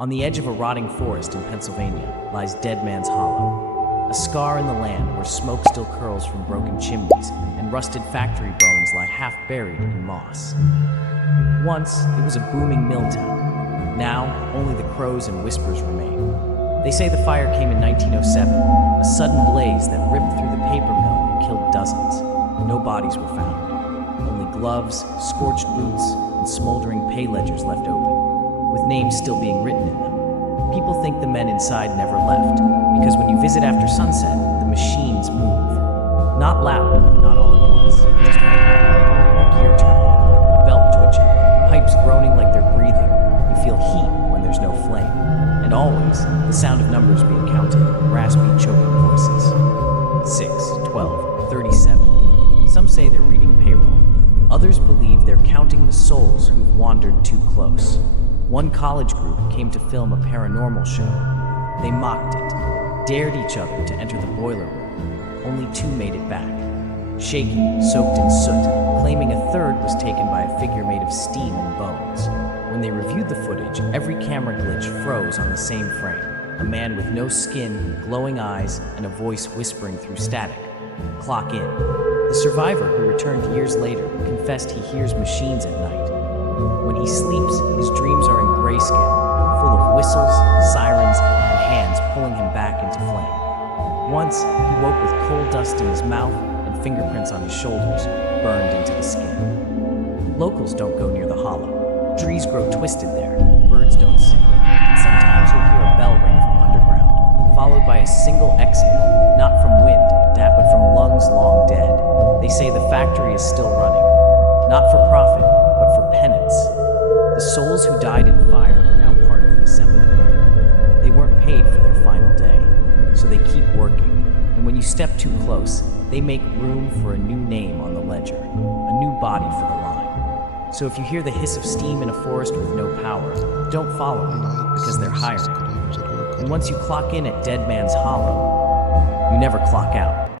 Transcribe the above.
On the edge of a rotting forest in Pennsylvania lies Dead Man's Hollow, a scar in the land where smoke still curls from broken chimneys and rusted factory bones lie half buried in moss. Once, it was a booming mill town. Now, only the crows and whispers remain. They say the fire came in 1907, a sudden blaze that ripped through the paper mill and killed dozens. No bodies were found. Only gloves, scorched boots, and smoldering pay ledgers left open, with names still being written in them. People think the men inside never left, because when you visit after sunset, the machines move. Not loud, not all at once, just faint. A gear turning, a belt twitching, pipes groaning like they're breathing. You feel heat when there's no flame. And always, the sound of numbers being counted, raspy, choking voices. 6, 12, 37. Some say they're reading payroll. Others believe they're counting the souls who've wandered too close. One college group came to film a paranormal show. They mocked it, dared each other to enter the boiler room. Only 2 made it back, shaking, soaked in soot, claiming a third was taken by a figure made of steam and bones. When they reviewed the footage, every camera glitch froze on the same frame. A man with no skin, glowing eyes, and a voice whispering through static. Clock in. The survivor, who returned years later, confessed he hears machines at night. When he sleeps, his dreams are in grayscale, full of whistles, sirens, and hands pulling him back into flame. Once, he woke with coal dust in his mouth and fingerprints on his shoulders, burned into the skin. Locals don't go near the hollow. Trees grow twisted there, birds don't sing. And sometimes you'll hear a bell ring from underground, followed by a single exhale, not from wind, but from lungs long dead. They say the factory is still running, not for profit, but for penance. The souls who died in fire are now part of the assembly. They weren't paid for their final day, so they keep working. And when you step too close, they make room for a new name on the ledger, a new body for the line. So if you hear the hiss of steam in a forest with no power, don't follow it, because they're hiring. And once you clock in at Dead Man's Hollow, you never clock out.